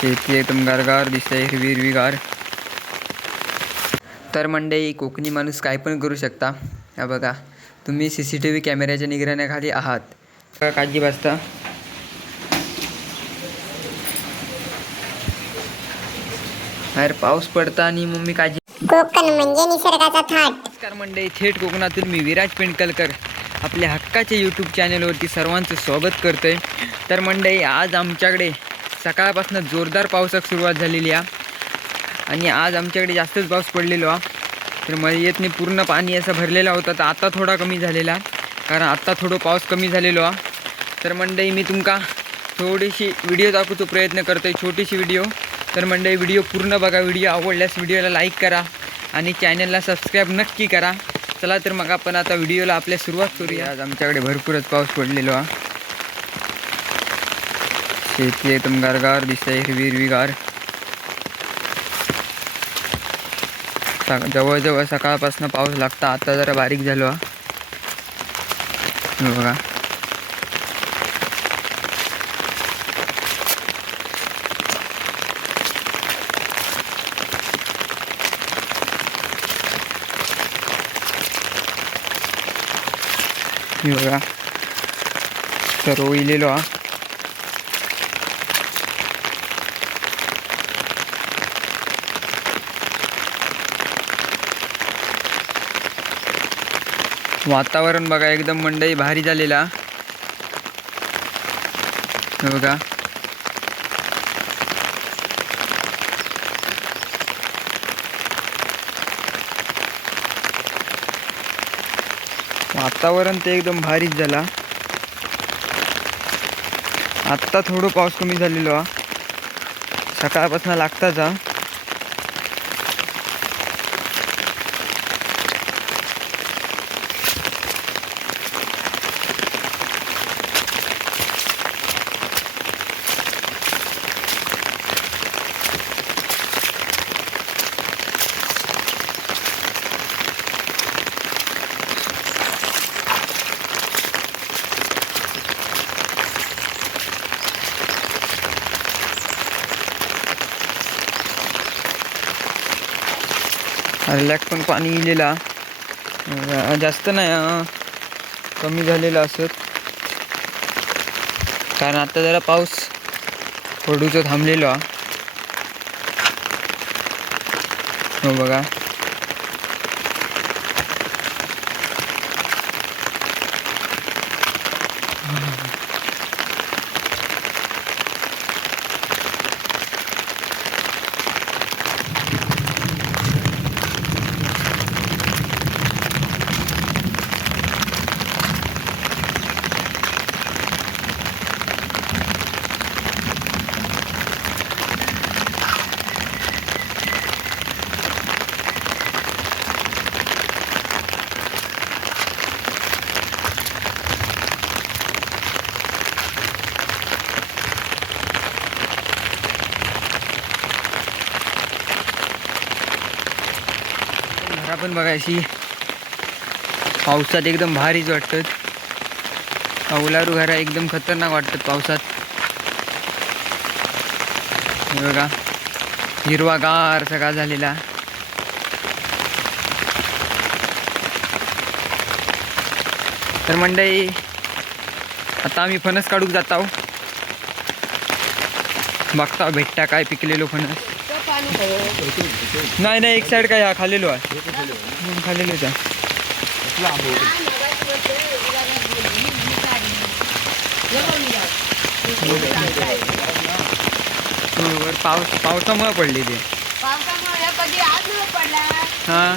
शेती एकदम गारगार दिसते हिरवी हिरवीगार तर मंडळी कोकणी माणूस काय पण करू शकता. हा बघा तुम्ही सी सी टी व्ही कॅमेऱ्याच्या निगराण्याखाली आहात. बघा काळजी बसता. बाहेर पाऊस पडता आणि मग मी काळजी कोकण म्हणजे निसर्गाचा थाट. नमस्कार मंडळी थेट कोकणातून मी विराज पेंडकलकर. आपल्या हक्काच्या यूट्यूब चॅनलवरती सर्वांचं स्वागत करतोय. तर मंडळी आज आमच्याकडे सकाळपासून जोरदार पावसाक सुरुवात झालेली आहे. आणि आज आमच्याकडे जास्तच पाऊस पडलेलो हा तर मयतने पूर्ण पाणी असं भरलेला होता. तर आत्ता थोडा कमी झालेला कारण आत्ता थोडं पाऊस कमी झालेलो आहे. तर मंडई मी तुमका थोडीशी व्हिडिओ दाखवतो प्रयत्न करतोय. छोटीशी व्हिडिओ. तर मंडळी व्हिडिओ पूर्ण बघा. व्हिडिओ आवडल्यास व्हिडिओला लाईक करा. आणि चॅनलला सबस्क्राईब नक्की करा. चला तर मग आपण आता व्हिडिओला आपल्या सुरुवात करूया. आज आमच्याकडे भरपूरच पाऊस पडलेलो आहे. शेती एकदम गारगार दिसते हिरवी हिरवीगार. सा- जवळजवळ सकाळपासून पाऊस लागता आता जरा बारीक झालो हा. बघा. बघा. तर इलेलो हा. वातावरण बघा एकदम मंडई भारी झालेला. बघा. वातावरण ते एकदम भारीच झाला. आत्ता थोडं पाऊस कमी झालेलो. सकाळपासून लागताच हा पण पाणी इलेला जास्त नाही कमी झालेला असत कारण आता जरा पाऊस पडूचं थांबलेलो हा हो बघा. घरा पण बघायची पावसात एकदम भारीच वाटतात औलारू घरा एकदम खतरनाक वाटतात पावसात. हे बघा हिरवागार सगळा झालेला. तर मंडई आता आम्ही फणस काढूक जात आहो. बघता हो, भेटता काय पिकलेलो फणस. नाही नाही एक साईड काय हा खाल्लेलो आहे. हम्म, खाल्लेलोच आहे. बरोबर पाऊस पावसामुळे पडली ते. पावसामुळे कधी आज पडला हा.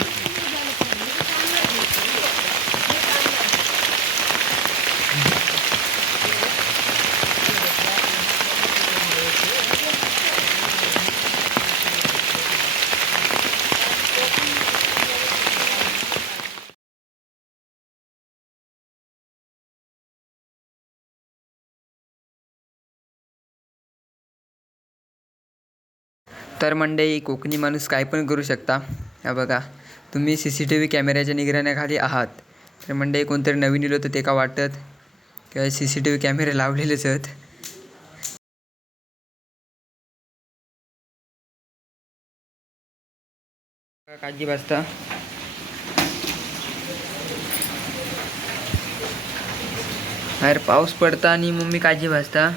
तर मंडळी कोकणी माणूस काय पण करू शकता. हा बघा तुम्ही सी सी टी व्ही कॅमेऱ्याच्या निगराण्याखाली आहात. तर मंडळी कोणतरी नवीन इलो तर ते का वाटत? किंवा सी सी टी व्ही कॅमेरे लावलेलेच आहेत. काळजी भाजता बाहेर पाऊस पडता आणि मम्मी काळजी भाजता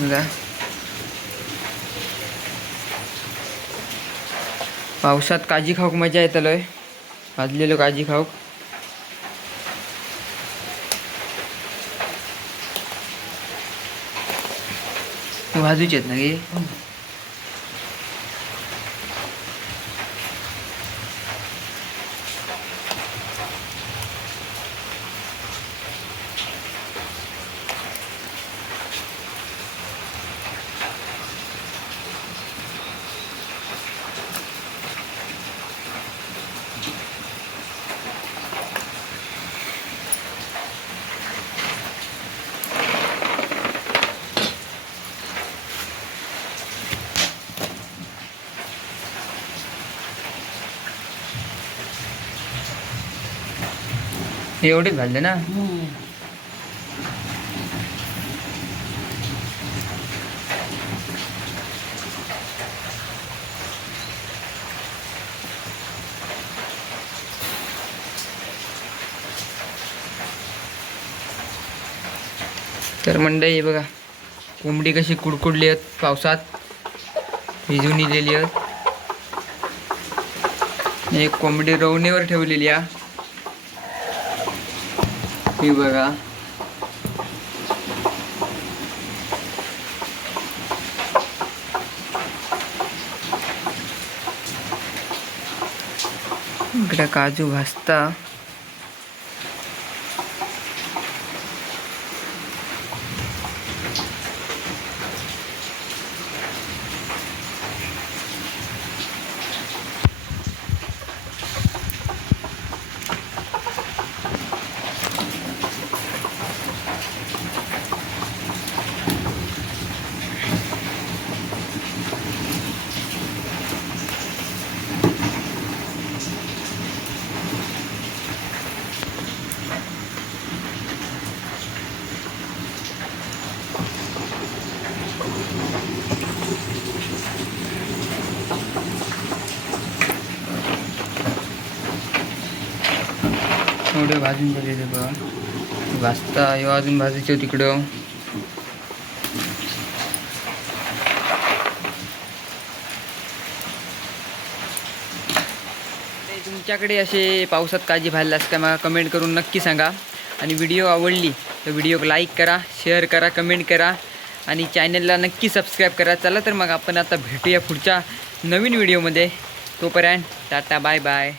समजा पावसात काजी खाऊक मजा येतलोय भाजलेलो काजी खाऊक. भाजूच येत ना गे एवढेच भाजले ना? तर मंडई बघा. कोंबडी कशी कुडकुडली आहेत पावसात. भिजून इलेली आहेत. एक कोंबडी रवणीवर ठेवलेली आहे. ही बघा. इकडे काजू भाजता एवढे भाजून झालेले बघा. भाजता ह्यो अजून भाजायचे तिकडं. तुमच्याकडे असे पावसात काळजी भाजलास का मला कमेंट करून नक्की सांगा. आणि व्हिडिओ आवडली तर व्हिडिओ लाईक करा शेअर करा कमेंट करा. आणि चॅनलला नक्की सबस्क्राईब करा. चला तर मग आपण आता भेटूया पुढच्या नवीन व्हिडिओमध्ये तोपर्यंत टाटा बाय बाय